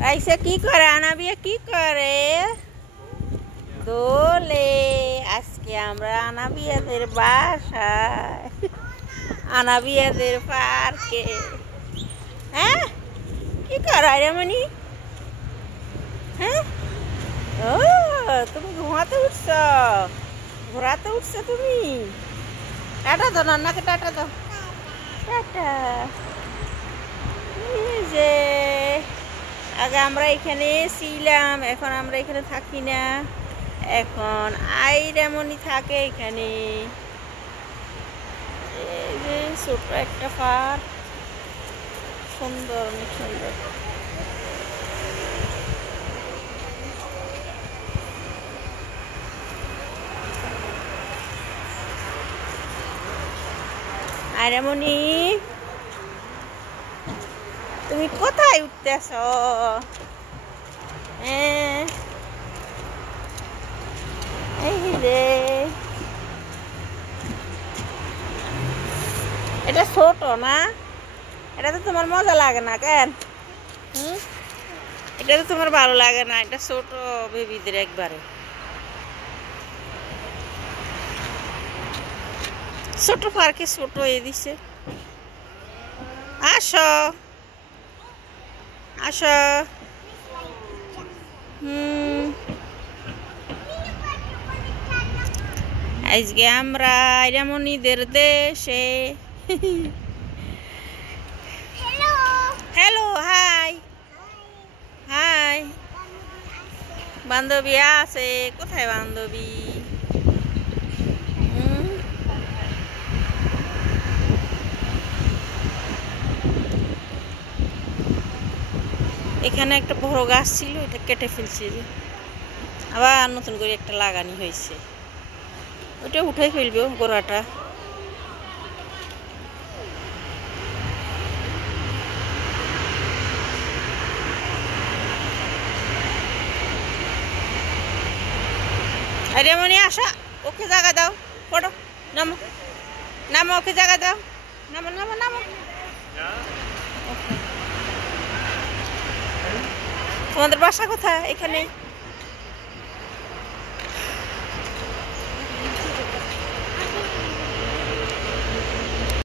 ऐसे की करे আনাবিয়া কি করে দোলে আজকে আমরা আনাবিয়াদের বাসায় আনাবিয়াদের পার্কে হ্যাঁ কি করে রমণী হ্যাঁ ও তুমি ঘুমাতে উঠছো ঘোরাতে উঠছো তুমি টাটা দাও নান্নাকে টাটা দাও টাটা এই যে আগে আমরা এখানে ছিলাম এখন আমরা এখানে থাকি না এখন আইরামণি থাকে এখানে এই যে ছোট একটা পার্ক সুন্দর অনেক সুন্দর আইরামণি তুমি কোথায় উঠতেছ এই যে এটা ছোট না এটা তো তোমার মজা লাগে না কেন এটা তো তোমার ভালো লাগে না এটা ছোট বেবিদের একবারে ছোট পার্কে ছোট এ দিছে আসো আসো আজকে আমরা আইরামণিদের দেশে হ্যালো হাই হাই বান্ধবী আছে কোথায় বান্ধবী এখানে একটা বড় গাছ ছিল এটা কেটে ফেলছে যে আবার নতুন করে একটা লাগানি হয়েছে ওটা উঠে ফেলবে গোড়াটা আরে মনে আসা ওকে জায়গা দাও ফটো নামো নামো ওকে জায়গা দাও নামো নামো নামো তোমাদের বাসা কোথায় এখানে